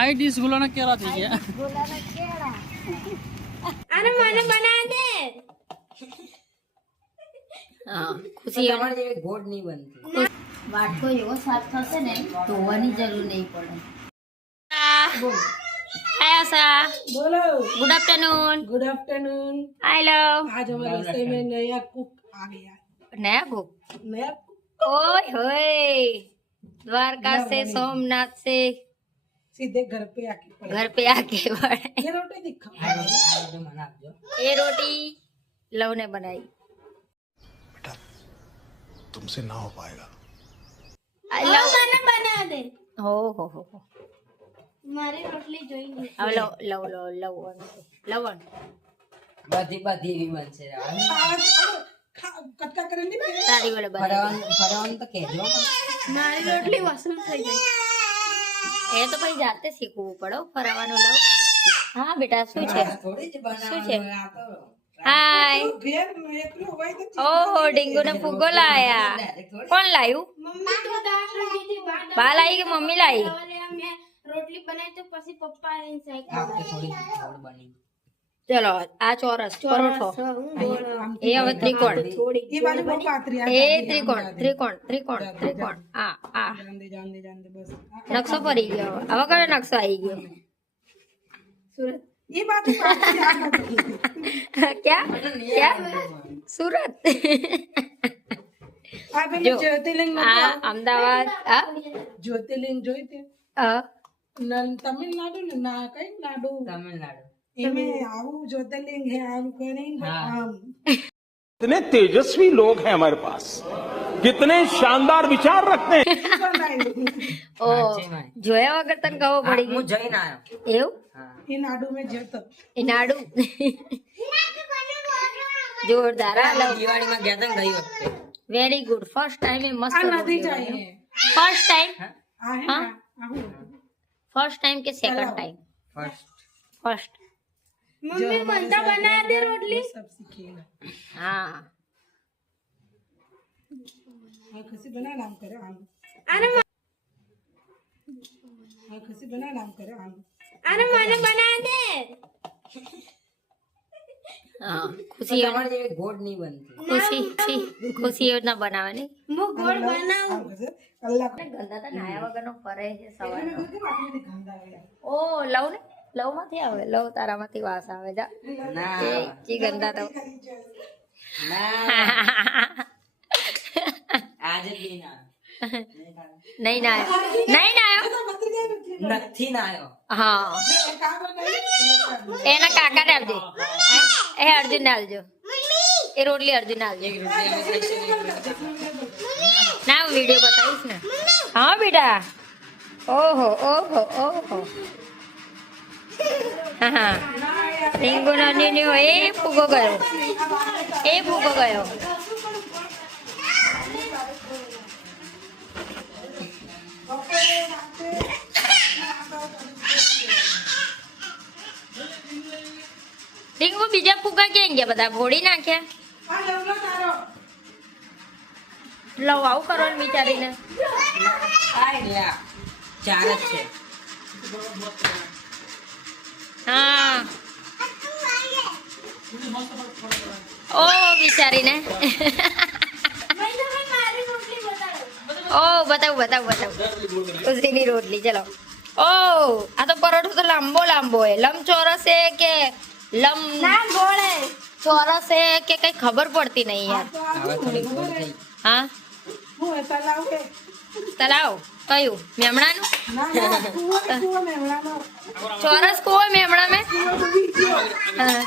आई dish Gulana केरा थी क्या ગુલાબના કેળા. અને મને બના દે. હા ખુશી તમારે જેવી ગોળ નહીં બનતી. વાટકો એવો સ્વાદ થશે ને ધોવાની જરૂર નહીં પડે. हाय आशा बोलो good afternoon good afternoon. Hello आज हमारे रसोई में नया कुक आ गया। नया कुक नया ओए होए द्वारका से सोमनाथ से सीधे घर पे आके पड़े। घर पे आके बढ़े ये रोटी दिखा। આ બધું મને આપજો. ये रोटी लव ने बनाई बेटा तुमसे ना हो पाएगा। लव મને બના દે. हो મારી રોટલી જોઈને. अब लव लवण लवण બધી બધી એવી બનશે. आज कटका करेंगे तारी वाले बनाई ફરવાનું તો કહેજો. મારી રોટલી વસૂલ થઈ ગઈ. એ તો પછી જાતે શીખવું પડે ફરાવાનું લવ હા બેટા શું છે થોડી જ શું છે? બનાવવાનું. આ તો હાય घेर एकलो હોય તો ઓહો ડીંગુ ને ફુગ્ગો લાયા કોણ લાયું મમ્મી તો દાળ દીધી બાદ બા લાવી કે મમ્મી લાવી સવારે મેં રોટલી બનાવી તો પછી પપ્પા આવીને શેક આ વખતે થોડી ગોળ બની. ચલો આ ચોરસ પરોઠો એ હવે ત્રિકોણ ये वाली बहुत पातरी आ એ ત્રિકોણ ત્રિકોણ ત્રિકોણ ત્રિકોણ આ जान दे बस। નકશો પડી ગયો હવે કયો નકશો આવી ગયો ये बात पातरी आ गई। ક્યાં ક્યાં સુરત આ પેલી જ્યોતિર્લિંગ આ અમદાવાદ આ જ્યોતિર્લિંગ જોઈ તે તમિલનાડુ ને ના કઈ નાડુ તમિલનાડુ. એમે આવું જ્યોતિર્લિંગ હે આવું કરીને આમ कितने तेजस्वी लोग हैं हमारे पास, कितने शानदार विचार रखते हैं। બનાવ્યું। ઓ જોયા વગર તને ખબર પડી હું જઈને આવ્યો. ગઈ એવું હા. એ નાડુ મેં જતો એ નાડુ જોરદાર દિવાળીમાં ગયા હતા ને ગઈ વખતે. વેરી ગુડ ફર્સ્ટ ટાઈમ એ મસ્ત આ નથી જાય ફર્સ્ટ ટાઈમ આ હે હા? ના, આવું ફર્સ્ટ ટાઈમ કે second time first first mummy બનતા બના દે રોટલી. सब सीखेगा। હા हाँ खसी बना नाम करे आम અને हाँ खसी बना नाम करे आम અને મને બના દે. હા ખુશી તમારે જેવી ગોળ નહીં બનતી. ખુશી યોજના બનાવવાની હું ગોળ બનાવું. आम खसे अल्लाह को ગંદા તો નાયા વગરનો ફરે છે સવારનો माटी गंदा है ઓ લવ ને લવ માંથી આવે લવ તારામાંથી વાસ આવે જા ના જી ગંદા તો ના આજે બી ના નહીં ના આવ્યો નહીં ના આવ્યો નથી ના આવ્યો. હા એના કાકાને આપજે એ અર્જુન ને આપજો એ રોટલી અર્જુન ને આપજો ના હું વિડીયો બતાવીશ ને હા બેટા ઓહો ઓહો ઓહો હા હા રીંગુ નો નીન્યો એ ફૂગો ગયો રીંગુ બીજા ફૂગા ક્યાં ગયા બધા ફોડી નાખ્યા લવ આવું કરવાનું વિચારીને લ્યા, ચાર જ છે. હા ઓ વિચારીને ઓ બતાવું ખુશીની રોટલી ચલો ઓ આ તો પરોઠો તો લાંબો હે લંબચોરસ હે કે ના ગોળે. ચોરસ હે કે કઈ ખબર પડતી નહીં યાર હવે થોડી ગોળ થઈ. હા હું તલાવ કે તલાવ કયું મેમણાનું ના ના કુવો में हमारा ચોરસ કુવો મેમણા મેં હા.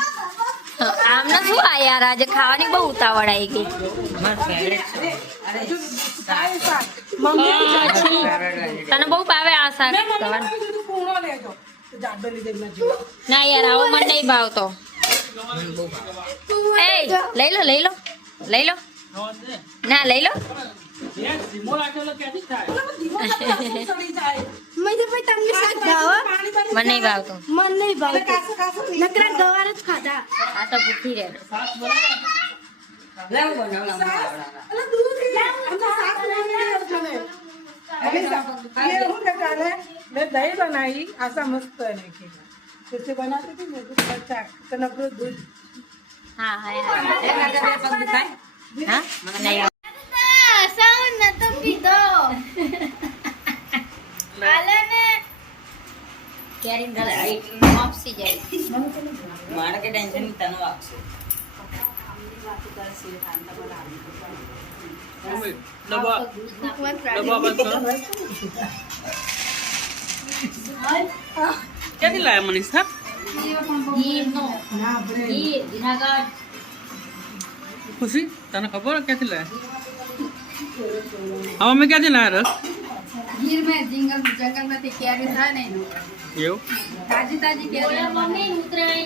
આમને શું આ યાર આજે ખાવાની બહુ ઉતાવળ આવી ગઈ મારું ફેવરેટ છે. जो सारे साथ मम्मी को તને બહુ ભાવે આ શાક ખાવાનું कूणो ले दो तो जाबे ली देना जो ના યાર આવો મને નહીં ભાવતો મને બહુ ભાવે. એ લઈ લો ના લઈ લો सड़ी जाए મેં તો ભાઈ તમને શાક ભાવે. મને નહીં ભાવતું મન નહીં ભાવતું. कासे कासे નકરા ગવાર જ ખાધા. આ તો ભૂખી રહે લાવ બનાવ, લાવ, લાવ, લાવ. अरे दूध है हम तो साथ में नहीं जमे ये हूँ क्या काले मैं दही बनाई ऐसा मस्त है लेकिन जैसे बनाते थे मैं दूध बच्चा तो नब्बे दूध હા હા પગ દુખાય હા નહીં સાઉન્ડ નતો પીધો આલાને કેરીન ગલે ઓફસી જાય મારે કે ટેન્શન નહીં તને વાગશે ડબ્બા બંધ કરો ક્યાંથી લાયા મનીષ હા ગીરનો ગીર જુનાગઢ ખુશી તને ખબર ક્યાંથી લાયા હવે અમે ક્યાંથી લાયા રસ ગીર મેં જંગલ માંથી કેરી થાય ને એવું તાજી તાજી કેરી મમ્મી ઉતરાઈ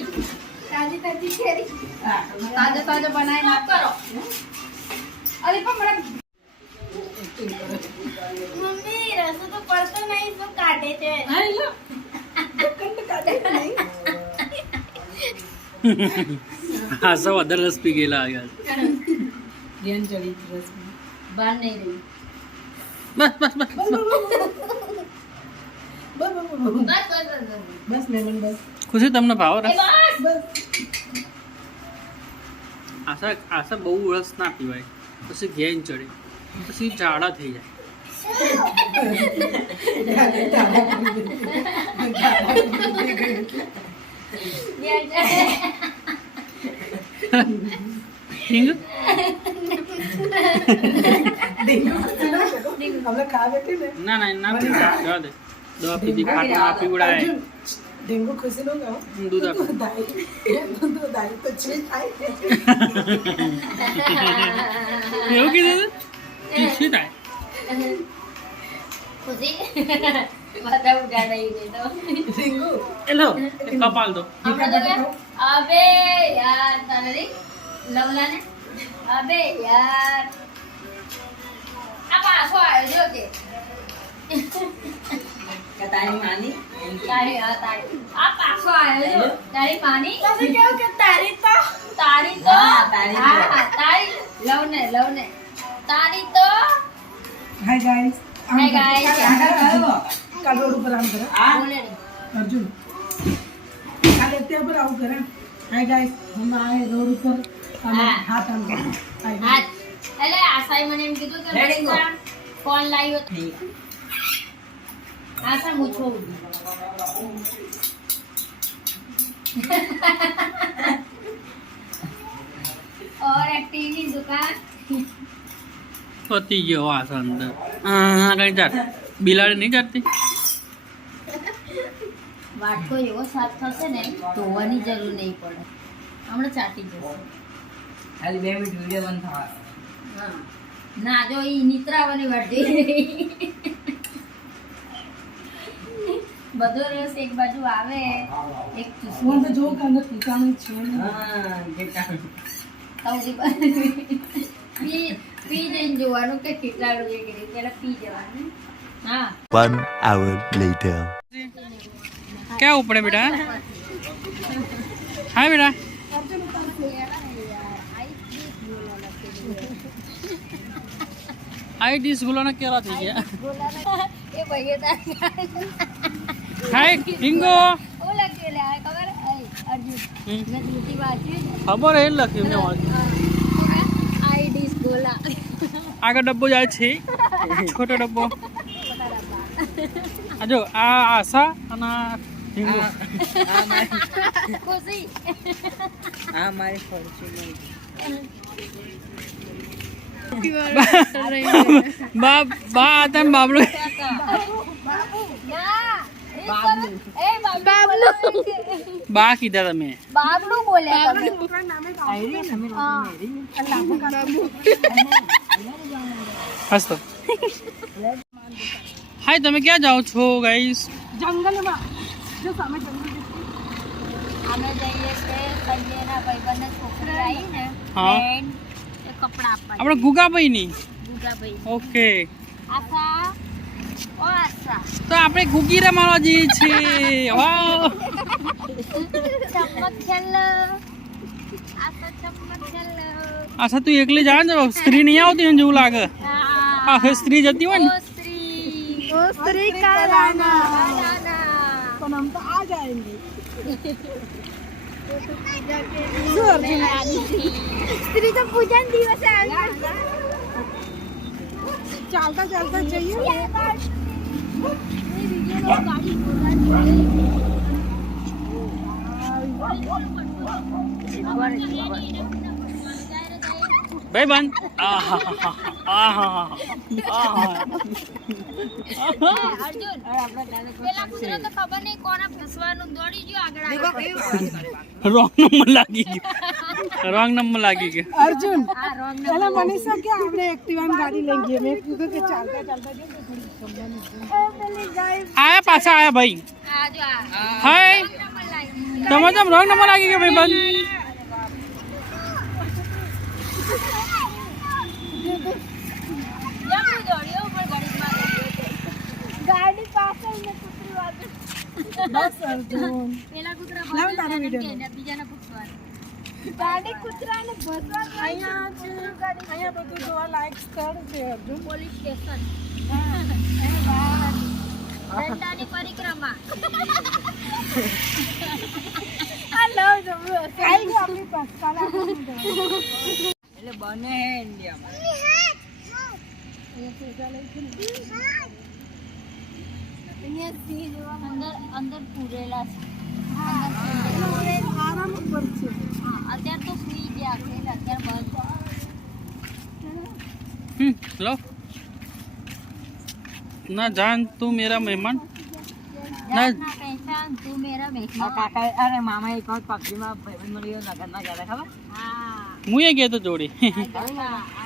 તાજી તાજી કેરી તાજો તાજો બનાવી ના કરો અરે પણ મને મમ્મી રસો તો પડતો નહીં તો કાઢે છે હા સૌ અધર રસ પી ગયેલા આગળ गेंद चढ़ी रस में બાર નહીં રહી બસ બસ બસ બસ बस बस मेमन बस ખુશી તમને ભાવ રસ बस આશા આશા બહુ રસ ના પીવાય પછી ઘેન ચડે પછી ઝાડા થઈ જાય હિંગ हम लोग खा बैठे ना ના ના ના જવા દે દવા પીધી ખાટ ના પીવડાય अर्जुन डेंगू खुशी लोग आओ दूध तो दाई तो दाई तो छे खाए એવું કીધું ઈચ્છી થાય ખુશી બધા ઉડાડાઈ દે તો डेंगू એ લો કપાલ દો આપણે તો કે અબે યાર તને રી લવલા ને અબે યાર આ પાછો આવ્યો જો કે કે તારી માની તારી આ પાછો આવ્યો જો તારી પાની તમે કેવું કે તારી તો તારી તો હા, તારી તો. હા તારી લવ ને તારી તો हाय गाइस Hi guys. काल रोड पर आम करा આ બોલે રે अर्जुन काल इतने पर आऊ करा हाय गाइस हम आए रोड पर हाँ. हाथ आम करा हाय હા એટલે આશાએ મને એમ કીધું કે Ready, go. ફોન લાવ્યો નહીં આશા મૂછો और एक्टिव की दुकान પતી ગયો આશા અંદર હા કઈ ચાર બિલાડી નહીં ચાટતી વાટકો એવો સાફ થશે ને ધોવાની જરૂર નહીં પડે હમણાં ચાટી જશે ખાલી 2 મિનિટ વિડિયો બંધ થવા હા ના જો ઈ નિત્રાવાની વાટી બધો રસ એક બાજુ આવે એક वो तो जो का अंदर टीका में छे હા કેટલા પી જઈને જોવાનું કે કેટલાનું છે કે નહીં. પહેલા પી જવાનું હા 1 hour later. ક્યાં ઉપડે બેટા હા બેટા આઈ ડીશ બોલાના કેરા થઈ ગયા એ ભાઈએ હાય હિંગો ઓલા કે લે આ ખબર અર્જુન મેં દૂધી વાંચી ખબર એ લખ્યું મેં વાંચ્યું. આઈ ડીશ બોલા આગળ ડબ્બો જાય છે છોટો ડબ્બો આ જો આ આશા અને આ હિંગો આ મારી ખુશી આ મારી ફોર્ચ્યુનર બા બા તમ બાબલો ના એ બાબલું બા કીધા તમે બાબલું બોલે તમે હસતો હાય તમે ક્યાં જાઓ છો ગાઈસ जंगल में जो सामने जंगल અમે જઈએ છે સંજયના ભાઈબંધને છોકરી આવી ને હા. friend, એ કપડાં આપવા આપણે ગુગાભાઈની ગુગાભાઈ ઓકે આશા ઓ આશા તો આપણે ગુગી રમાવા જઈએ છીએ વાવ ચમક ખેલો આશા ચમક ખેલો આશા તું એકલી જા ને સ્ત્રી નહીં આવતી ને જેવું લાગે આ હવે સ્ત્રી જતી હોય ને ઓ શ્રી स्त्री का राना पण हम तो आ जाएंगे स्त्री तो पूजन दिवस आहे चालता चालता चाहिए ભાઈ બંધ આહા આહા અર્જુન પેલા કૂતરા તો ખબર નહીં કોના ફસવાનું દોડી ગયો આગળ રોંગ નંબર લાગી ગયો રોંગ નંબર લાગી ગયો अर्जुन चला मनीषा क्या આપણે એક્ટિવા ની ગાડી લઈ ગઈ મેં કીધું કે ચાલતા ચાલતા જઈએ તો થોડી આયા પાછા આયા ભાઈ આ જો આ હાય નંબર લાગી તમારે જેમ રોંગ નંબર લાગી ગયો ભાઈ બંધ જમવું દોડ્યો પણ ગણિતમાં ગાડી પાછળ ને કૂતરી વાગે બસ અર્જુન પેલા કૂતરા લાવ તારો ભાગી વિડિયો. ગયા ને બીજાને પૂછવાનું ગાડી કૂતરાને ભસવા અહીંયા છે અહીંયા બધું જોવા લાયક સ્થળ છે અર્જુન પોલીસ સ્ટેશન દંડાની પરિક્રમા લવ જમવું આવી ગયો આપણી પાસે કાલે આપણે એટલે બને હે ઇન્ડિયામાં અંદર અંદર પૂરેલા છે આરામ ઉપર છે હા, અત્યારે તો સુઈ ગયા છે એટલે અત્યારે બંધ લો ના જાન તું મેરા મહેમાન ના ના પહેચાન તું મેરા આ મહેમાન કાકા અરે મામા એક વખત પબજીમાં ભાઈબંધ મળી ગયો નગરમાં ગયા હતા ખબર હા હું એ ગયો તો જોડી આ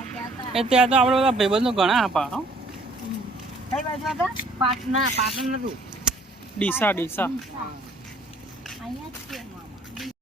ગયા તા. એ ત્યાં તો આપણે બધા ભાઈબંધો ઘણા હતા હો કઈ બાજુ હતા પાટણ નતું ડીસા ડીસા અહીંયા જ છે મામા